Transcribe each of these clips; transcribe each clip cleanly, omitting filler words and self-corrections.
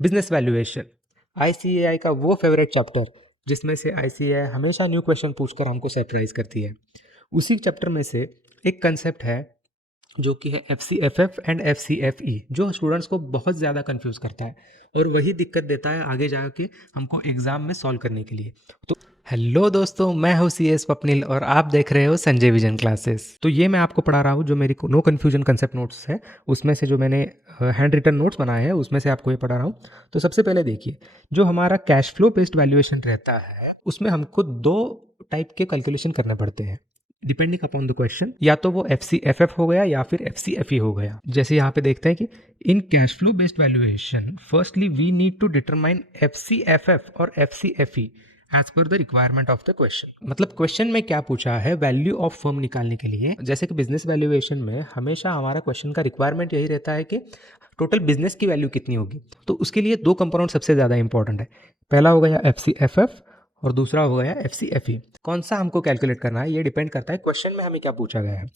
Business valuation, ICAI का वो favourite chapter जिसमें से आईसीएआई हमेशा न्यू क्वेश्चन पूछकर हमको सरप्राइज करती है। उसी चैप्टर में से एक कंसेप्ट है जो कि है F C F F and F C F E, जो स्टूडेंट्स को बहुत ज़्यादा कंफ्यूज करता है और वही दिक्कत देता है आगे जाके हमको एग्जाम में सॉल्व करने के लिए। तो हेलो दोस्तों, मैं हूँ सी एस स्वप्निल और आप देख रहे हो संजय विजन क्लासेस। तो ये मैं आपको पढ़ा रहा हूँ जो मेरी नो कन्फ्यूजन कंसेप्ट नोट्स है, उसमें से जो मैंने हैंड रिटन नोट्स बनाए हैं उसमें से आपको ये पढ़ा रहा हूँ। तो सबसे पहले देखिए, जो हमारा कैश फ्लो बेस्ड वैल्यूएशन रहता है उसमें हमको दो टाइप के कैलकुलेशन करने पड़ते हैं डिपेंडिंग अपॉन द क्वेश्चन। या तो वो एफ सी एफ एफ हो गया या फिर एफ सी एफ ई हो गया। जैसे यहाँ पे देखते हैं कि इन cash flow based valuation firstly we need to determine F C F F और F C F E as per the requirement of the question. मतलब क्वेश्चन में क्या पूछा है, वैल्यू ऑफ फर्म निकालने के लिए। जैसे कि बिजनेस वैल्यूएशन में हमेशा हमारा क्वेश्चन का रिक्वायरमेंट यही रहता है कि टोटल बिजनेस की वैल्यू कितनी होगी। तो उसके लिए दो कंपोनेंट सबसे ज़्यादा इंपॉर्टेंट है। पहला हो गया एफ सी एफ एफ और दूसरा हो गया एफ सी एफ ई। कौन सा हमको कैलकुलेट करना है ये डिपेंड करता है क्वेश्चन में हमें क्या पूछा गया है।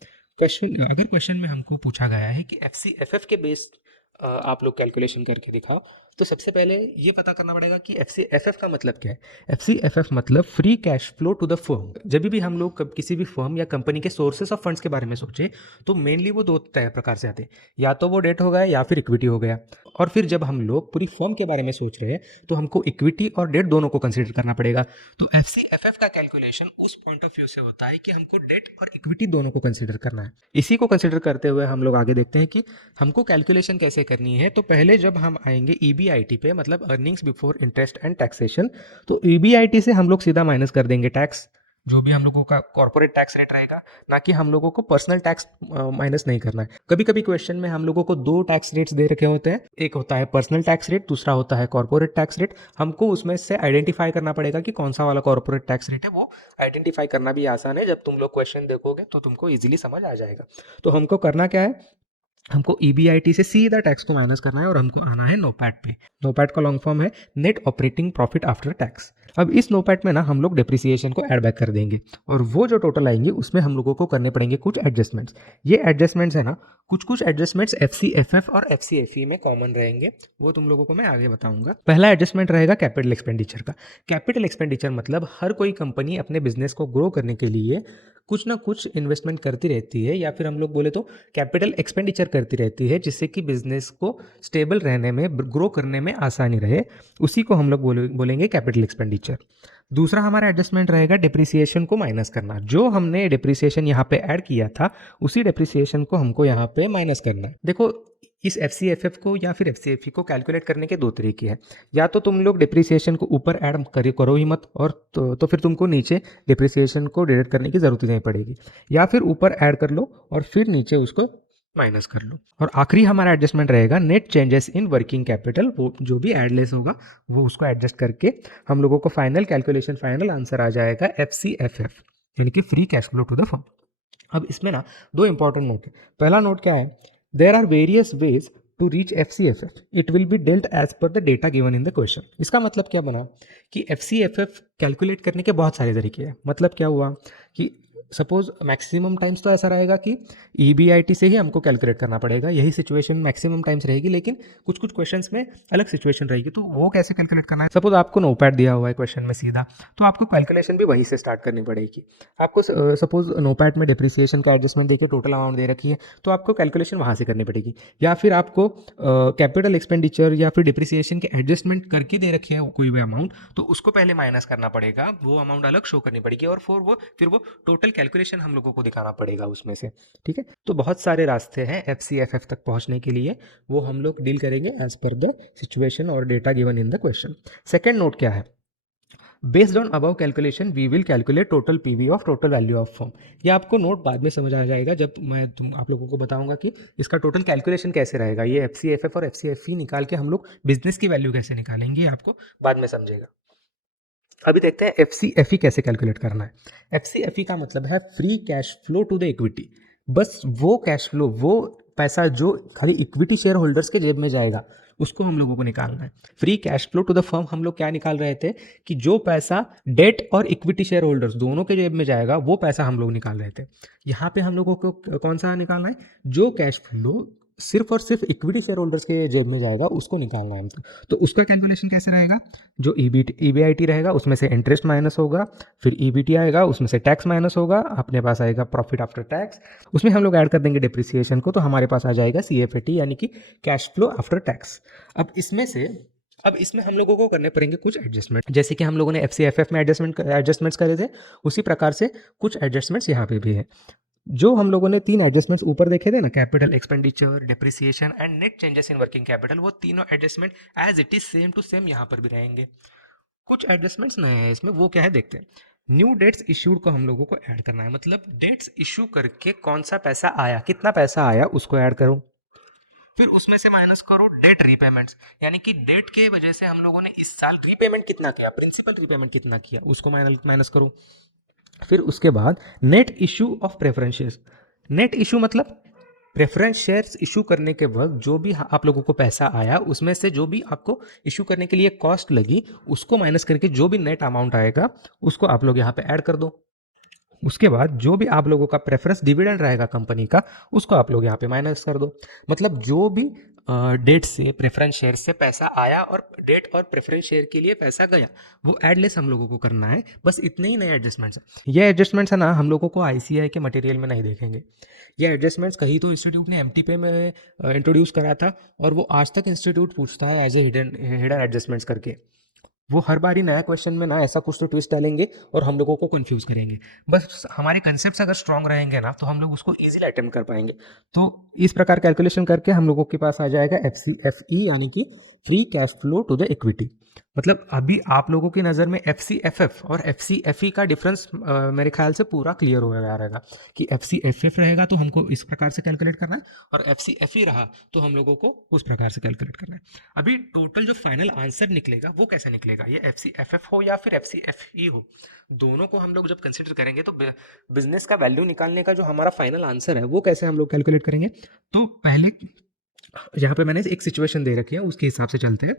अगर क्वेश्चन में हमको पूछा गया है कि एफ सी एफ एफ के बेस्ड आप लोग कैलकुलेशन करके दिखाओ, तो सबसे पहले ये पता करना पड़ेगा कि एफ सी एफ एफ का मतलब क्या है। एफ सी एफ एफ मतलब free cash flow to the firm. जब भी हम लोग किसी भी फर्म या कंपनी के सोर्सेस ऑफ फंड्स के बारे में सोचे तो मेनली वो दो प्रकार से आते हैं, या तो वो डेट हो गया या फिर इक्विटी हो गया। और फिर जब हम लोग पूरी फर्म के बारे में सोच रहे हैं तो हमको इक्विटी और डेट दोनों को कंसिडर करना पड़ेगा। तो एफ सी एफ एफ का कैलकुलेशन उस पॉइंट ऑफ व्यू से होता है कि हमको डेट और इक्विटी दोनों को कंसिडर करना है। इसी को कंसिडर करते हुए हम लोग आगे देखते हैं कि हमको कैलकुलेशन कैसे करनी है। तो पहले जब हम आएंगे ईबीआईटी पे, मतलब earnings before interest and taxation, तो ईबीआईटी से हम लोग सीधा माइनस कर देंगे टैक्स, जो भी हम लोगों का कॉर्पोरेट टैक्स रेट रहेगा, ना कि हम लोगों को पर्सनल टैक्स माइनस नहीं करना है। कभी कभी क्वेश्चन में हम लोगों को दो टैक्स रेट्स दे रखे होते हैं, एक होता है पर्सनल टैक्स रेट, दूसरा होता है कॉर्पोरेट टैक्स रेट। हमको उसमें से आइडेंटिफाई करना पड़ेगा कि कौन सा वाला कॉर्पोरेट टैक्स रेट है। वो आइडेंटिफाई करना भी आसान है, जब तुम लोग क्वेश्चन देखोगे तो तुमको ईजिली समझ आ जाएगा। तो हमको करना क्या है, हमको ईबीआईटी से सीधा टैक्स को माइनस करना है और हमको आना है नोपैट पे। नोपैट का लॉन्ग फॉर्म है net operating profit after tax. अब इस नोपैट में ना हम लोग डिप्रिसिएशन को ऐड बैक कर देंगे और वो जो टोटल आएंगे उसमें हम लोगों को करने पड़ेंगे कुछ एडजस्टमेंट्स। ये एडजस्टमेंट्स है ना, कुछ adjustments F C F F और एफ सी एफ ई में कॉमन रहेंगे, वो तुम लोगों को मैं आगे बताऊंगा। पहला एडजस्टमेंट रहेगा कैपिटल एक्सपेंडिचर का। कैपिटल एक्सपेंडिचर मतलब हर कोई कंपनी अपने बिजनेस को ग्रो करने के लिए कुछ ना कुछ इन्वेस्टमेंट करती रहती है, या फिर हम लोग बोले तो कैपिटल एक्सपेंडिचर करती रहती है, जिससे कि बिजनेस को स्टेबल रहने में, ग्रो करने में आसानी रहे। उसी को हम लोग बोलेंगे कैपिटल एक्सपेंडिचर। दूसरा हमारा एडजस्टमेंट रहेगा डिप्रिसिएशन को माइनस करना। जो हमने डिप्रिसिएशन यहाँ पे ऐड किया था उसी डिप्रिसिएशन को हमको यहाँ पे माइनस करना है। देखो, इस एफ सी एफ एफ को या फिर एफ सी एफ ई को कैलकुलेट करने के दो तरीके हैं। या तो तुम लोग डिप्रिसिएशन को ऊपर ऐड करो ही मत, और तो फिर तुमको नीचे डिप्रिसिएशन को डिडक्ट करने की जरूरत ही नहीं पड़ेगी, या फिर ऊपर ऐड कर लो और फिर नीचे उसको माइनस कर लो। और आखिरी हमारा एडजस्टमेंट रहेगा net changes in working capital. वो जो भी एडलेस होगा वो उसको एडजस्ट करके हम लोगों को फाइनल कैलकुलेशन, फाइनल आंसर आ जाएगा एफ सी एफ एफ, यानी कि free cash flow to the firm. अब इसमें ना दो इंपॉर्टेंट नोट है। पहला नोट क्या है, there are various ways to reach F C F F, it will be dealt as per the data given in the question. इसका मतलब क्या बना कि F C F F calculate करने के बहुत सारे तरीके हैं। मतलब क्या हुआ कि सपोज मैक्सिमम टाइम्स तो ऐसा रहेगा कि ईबीआईटी से ही हमको कैलकुलेट करना पड़ेगा, यही सिचुएशन मैक्सिमम टाइम्स रहेगी। लेकिन कुछ कुछ क्वेश्चंस में अलग सिचुएशन रहेगी, तो वो कैसे कैलकुलेट करना है। सपोज आपको नोपैड दिया हुआ है क्वेश्चन में सीधा, तो आपको कैलकुलेशन भी वहीं से स्टार्ट करनी पड़ेगी। आपको सपोज नोपैड में डिप्रिसिएशन का एडजस्टमेंट देखिए, टोटल अमाउंट दे रखी है, तो आपको कैलकुलेशन वहाँ से करनी पड़ेगी। या फिर आपको कैपिटल एक्सपेंडिचर या फिर डिप्रिसिएशन के एडजस्टमेंट करके दे रखी है कोई भी अमाउंट, तो उसको पहले माइनस करना पड़ेगा, वो अमाउंट अलग शो करनी पड़ेगी, और फिर वो टोटल कैलकुलेशन हम लोगों को दिखाना पड़ेगा उसमें से। ठीक है, तो बहुत सारे रास्ते हैं एफ सी एफ एफ तक पहुंचने के लिए, वो हम लोग डील करेंगे एज पर द सिचुएशन और data given in the question. Second note क्या है, based on above calculation we will calculate total PV of total value of firm. ये आपको नोट बाद में समझ आ जाएगा जब मैं आप लोगों को बताऊंगा कि इसका टोटल कैलकुलेशन कैसे रहेगा। ये एफ सी एफ एफ और एफ सी एफ ई निकाल के हम लोग बिजनेस की वैल्यू कैसे निकालेंगे, आपको बाद में समझेगा। अभी देखते हैं एफ सी एफ ई कैसे कैलकुलेट करना है। एफ सी एफ ई का मतलब है free cash flow to the equity. बस वो कैश फ्लो, वो पैसा जो खाली इक्विटी शेयर होल्डर्स के जेब में जाएगा, उसको हम लोगों को निकालना है। Free cash flow to the firm हम लोग क्या निकाल रहे थे कि जो पैसा डेट और इक्विटी शेयर होल्डर्स दोनों के जेब में जाएगा, वो पैसा हम लोग निकाल रहे थे। यहाँ पे हम लोगों को कौन सा निकालना है, जो कैश फ्लो सिर्फ और सिर्फ इक्विटी शेयर होल्डर्स के जेब में जाएगा, उसको निकालना है हमको। तो उसका कैलकुलेशन कैसे रहेगा, जो ईबीआईटी रहेगा उसमें से इंटरेस्ट माइनस होगा, फिर ईबीटी आएगा उसमें से टैक्स माइनस होगा, अपने पास आएगा प्रॉफिट आफ्टर टैक्स, उसमें हम लोग ऐड कर देंगे डिप्रिसिएशन को, तो हमारे पास आ जाएगा सीएफएटी यानी कि कैश फ्लो आफ्टर टैक्स। अब इसमें हम लोगों को करने पड़ेंगे कुछ एडजस्टमेंट, जैसे कि हम लोगों ने एफसीएफएफ में एडजस्टमेंट्स करे थे, उसी प्रकार से कुछ एडजस्टमेंट्स यहाँ पे भी है। जो हम लोगों ने 3 एडजस्टमेंट्स ऊपर देखे थे ना, capital expenditure, depreciation and net changes in working capital, वो तीनों adjustment as it is same to same यहाँ पर भी रहेंगे। कुछ एडजस्टमेंट्स नए हैं इसमें, वो क्या है देखते हैं। न्यू डेट्स इश्यूड को हम लोगों को ऐड करना है, मतलब डेट्स इशू करके कौन सा पैसा आया, कितना पैसा आया उसको ऐड करो, फिर उसमें से माइनस करो डेट रीपेमेंट्स, यानी कि डेट की वजह से हम लोगों ने इस साल रीपेमेंट कितना किया, प्रिंसिपल रीपेमेंट कितना किया, उसको माइनस करो। फिर उसके बाद net issue of preference shares. Net issue मतलब प्रेफरेंस शेयर्स इशू करने के वक्त जो भी आप लोगों को पैसा आया, उसमें से जो भी आपको इशू करने के लिए कॉस्ट लगी, उसको माइनस करके जो भी नेट अमाउंट आएगा उसको आप लोग यहाँ पे ऐड कर दो। उसके बाद जो भी आप लोगों का प्रेफरेंस डिविडेंड रहेगा कंपनी का, उसको आप लोग यहाँ पे माइनस कर दो। मतलब जो भी डेट से प्रेफरेंस शेयर से पैसा आया और डेट और प्रेफरेंस शेयर के लिए पैसा गया, वो एडलेस हम लोगों को करना है। बस इतने ही नए एडजस्टमेंट्स हैं। ये एडजस्टमेंट्स है ना, हम लोगों को आईसीआई के मटेरियल में नहीं देखेंगे। ये एडजस्टमेंट्स कहीं तो इंस्टीट्यूट ने एमटीपे में इंट्रोड्यूस करा था, और वो आज तक इंस्टीट्यूट पूछता है एज ए हिडन एडजस्टमेंट्स करके। वो हर बार ही नया क्वेश्चन में ना ऐसा कुछ तो ट्विस्ट डालेंगे और हम लोगों को कंफ्यूज करेंगे। बस हमारे कंसेप्ट्स अगर स्ट्रांग रहेंगे ना, तो हम लोग उसको इजीली अटेम्प्ट कर पाएंगे। तो इस प्रकार कैलकुलेशन करके हम लोगों के पास आ जाएगा एफसीएफई यानी कि free cash flow to the equity. मतलब अभी आप लोगों की नज़र में एफसीएफएफ और एफसीएफई का डिफरेंस मेरे ख्याल से पूरा क्लियर हो गया रहेगा कि एफसीएफएफ रहेगा तो हमको इस प्रकार से कैलकुलेट करना है, और एफसीएफई रहा तो हम लोगों को उस प्रकार से कैलकुलेट करना है। अभी टोटल जो फाइनल आंसर निकलेगा वो कैसे निकलेगा, ये एफसीएफएफ हो या फिर एफसीएफई हो, दोनों को हम लोग जब कंसिडर करेंगे तो बिजनेस का वैल्यू निकालने का जो हमारा फाइनल आंसर है वो कैसे हम लोग कैलकुलेट करेंगे। तो पहले यहाँ पे मैंने एक सिचुएशन दे रखी है, उसके हिसाब से चलते हैं।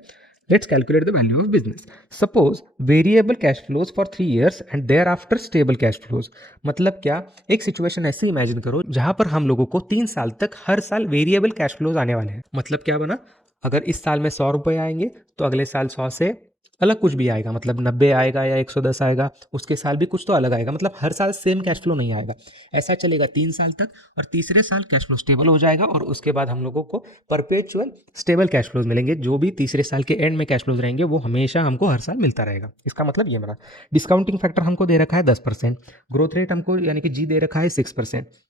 Let's calculate the value of business. Suppose variable cash flows for 3 years and thereafter stable cash flows. मतलब क्या, एक सिचुएशन ऐसी इमेजिन करो जहां पर हम लोगों को 3 साल तक हर साल वेरिएबल कैश फ्लोज आने वाले हैं। मतलब क्या बना, अगर इस साल में 100 रुपये आएंगे तो अगले साल 100 से अलग कुछ भी आएगा, मतलब 90 आएगा या 110 आएगा, उसके साल भी कुछ तो अलग आएगा। मतलब हर साल सेम कैश फ्लो नहीं आएगा। ऐसा चलेगा 3 साल तक, और तीसरे साल कैश फ्लो स्टेबल हो जाएगा, और उसके बाद हम लोगों को परपेचुअल स्टेबल कैश फ्लोज मिलेंगे। जो भी तीसरे साल के एंड में कैश फ्लोज रहेंगे वो हमेशा हमको हर साल मिलता रहेगा। इसका मतलब ये बना। डिस्काउंटिंग फैक्टर हमको दे रखा है 10%, ग्रोथ रेट हमको यानी कि जी दे रखा है 6%।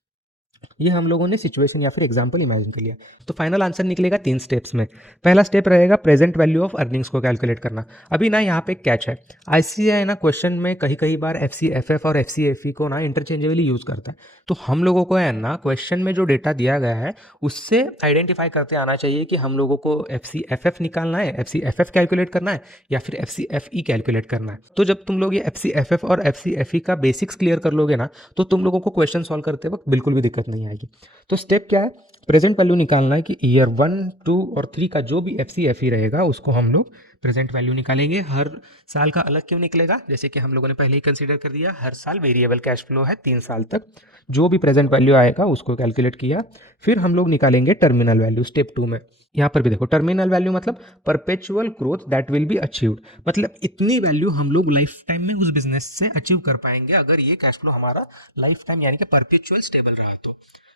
ये हम लोगों ने सिचुएशन या फिर एग्जांपल इमेजिन कर लिया। तो फाइनल आंसर निकलेगा 3 स्टेप्स में। पहला स्टेप रहेगा प्रेजेंट वैल्यू ऑफ अर्निंग्स को कैलकुलेट करना। अभी ना यहाँ पे एक कैच है, आईसीआई ना क्वेश्चन में कई बार एफसीएफएफ और एफसीएफई को ना इंटरचेंजेबली यूज़ करता है। तो हम लोगों को है ना क्वेश्चन में जो डेटा दिया गया है उससे आइडेंटिफाई करते आना चाहिए कि हम लोगों को एफसीएफएफ निकालना है, एफसीएफएफ कैलकुलेट करना है, या फिर एफसीएफई कैलकुलेट करना है। तो जब तुम लोग ये एफसीएफएफ और एफसीएफई का बेसिक्स क्लियर कर लोगे ना, तो तुम लोगों को क्वेश्चन सॉल्व करते वक्त बिल्कुल भी दिक्कत नहीं आएगी। तो स्टेप क्या है, प्रेजेंट वैल्यू निकालना है कि ईयर 1, 2 और 3 का जो भी एफसीएफई रहेगा उसको हम लोग प्रेजेंट वैल्यू निकालेंगे। हर साल का अलग क्यों निकलेगा, जैसे कि हम लोगों ने पहले ही कंसीडर कर दिया, हर साल वेरिएबल कैश फ्लो है 3 साल तक, जो भी प्रेजेंट वैल्यू आएगा उसको कैलकुलेट किया। फिर हम लोग निकालेंगे टर्मिनल वैल्यू स्टेप 2 में। यहाँ पर भी देखो टर्मिनल वैल्यू मतलब perpetual growth that will be achieved, मतलब इतनी वैल्यू हम लोग लाइफ टाइम में उस बिजनेस से अचीव कर पाएंगे अगर ये कैश फ्लो हमारा लाइफ टाइम यानी कि परपेचुअल स्टेबल रहा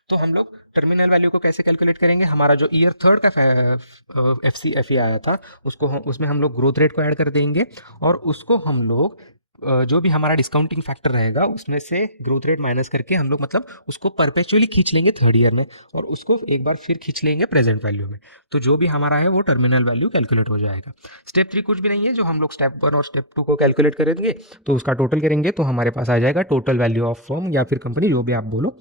तो हम लोग टर्मिनल वैल्यू को कैसे कैलकुलेट करेंगे। हमारा जो ईयर 3 का एफसीएफई आया था उसमें हम लोग ग्रोथ रेट को ऐड कर देंगे, और उसको हम लोग जो भी हमारा डिस्काउंटिंग फैक्टर रहेगा उसमें से ग्रोथ रेट माइनस करके हम लोग मतलब उसको परपेचुअली खींच लेंगे 3rd ईयर में, और उसको एक बार फिर खींच लेंगे प्रेजेंट वैल्यू में। तो जो भी हमारा है वो टर्मिनल वैल्यू कैलकुलेट हो जाएगा। स्टेप 3 कुछ भी नहीं है, जो हम लोग स्टेप 1 और स्टेप 2 को कैलकुलेट करेंगे तो उसका टोटल करेंगे तो हमारे पास आ जाएगा टोटल वैल्यू ऑफ फर्म या फिर कंपनी, जो भी आप बोलो,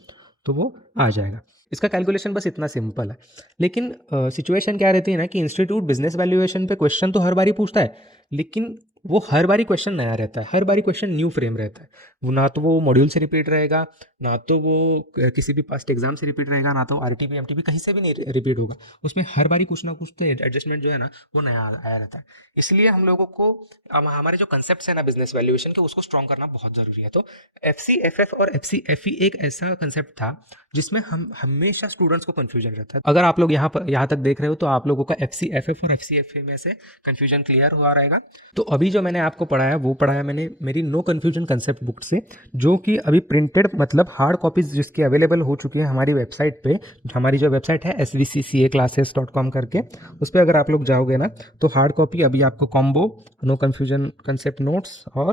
तो वो आ जाएगा। इसका कैलकुलेशन बस इतना सिंपल है। लेकिन सिचुएशन क्या रहती है ना कि इंस्टीट्यूट बिजनेस वैल्यूएशन पे क्वेश्चन तो हर बारी पूछता है, लेकिन वो हर बारी क्वेश्चन नया रहता है, हर बारी क्वेश्चन न्यू फ्रेम रहता है। ना तो वो मॉड्यूल से रिपीट रहेगा, ना तो वो किसी भी पास्ट एग्जाम से रिपीट रहेगा, ना तो आरटीपी एमटीपी कहीं से भी नहीं रिपीट होगा। उसमें हर बारी कुछ ना कुछ तो एडजस्टमेंट जो है ना वो नया आया रहता है। इसलिए हम लोगों को हमारे जो कंसेप्ट है ना बिजनेस वैल्यूएशन के, उसको स्ट्रॉन्ग करना बहुत जरूरी है। तो FCFF और FCFE एक ऐसा कंसेप्ट था जिसमें हम हमेशा स्टूडेंट्स को कंफ्यूजन रहता है। अगर आप लोग यहाँ तक देख रहे हो तो आप लोगों का FCFF और FCFE में से कंफ्यूजन क्लियर हुआ रहेगा। तो अभी जो मैंने आपको पढ़ाया वो पढ़ाया मैंने मेरी नो कंफ्यूजन कंसेप्ट बुक से, जो कि अभी प्रिंटेड मतलब हार्ड कॉपीज जिसकी अवेलेबल हो चुकी है हमारी वेबसाइट पे। हमारी जो वेबसाइट है svccaclasses.com करके, उस पर अगर आप लोग जाओगे ना तो हार्ड कॉपी अभी आपको combo, no confusion concept notes और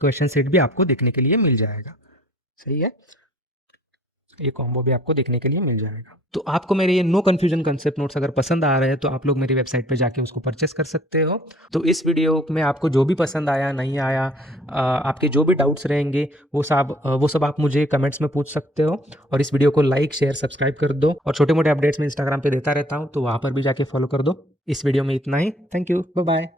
क्वेश्चन सेट भी आपको देखने के लिए मिल जाएगा। सही है, ये कॉम्बो भी आपको देखने के लिए मिल जाएगा। तो आपको मेरे ये नो कन्फ्यूजन कंसेप्ट नोट्स अगर पसंद आ रहे हैं तो आप लोग मेरी वेबसाइट पे जाके उसको परचेस कर सकते हो। तो इस वीडियो में आपको जो भी पसंद आया नहीं आया, आपके जो भी डाउट्स रहेंगे वो सब आप मुझे कमेंट्स में पूछ सकते हो। और इस वीडियो को लाइक शेयर सब्सक्राइब कर दो, और छोटे मोटे अपडेट्स मैं इंस्टाग्राम पे देता रहता हूँ तो वहाँ पर भी जाके फॉलो कर दो। इस वीडियो में इतना ही। Thank you, bye bye.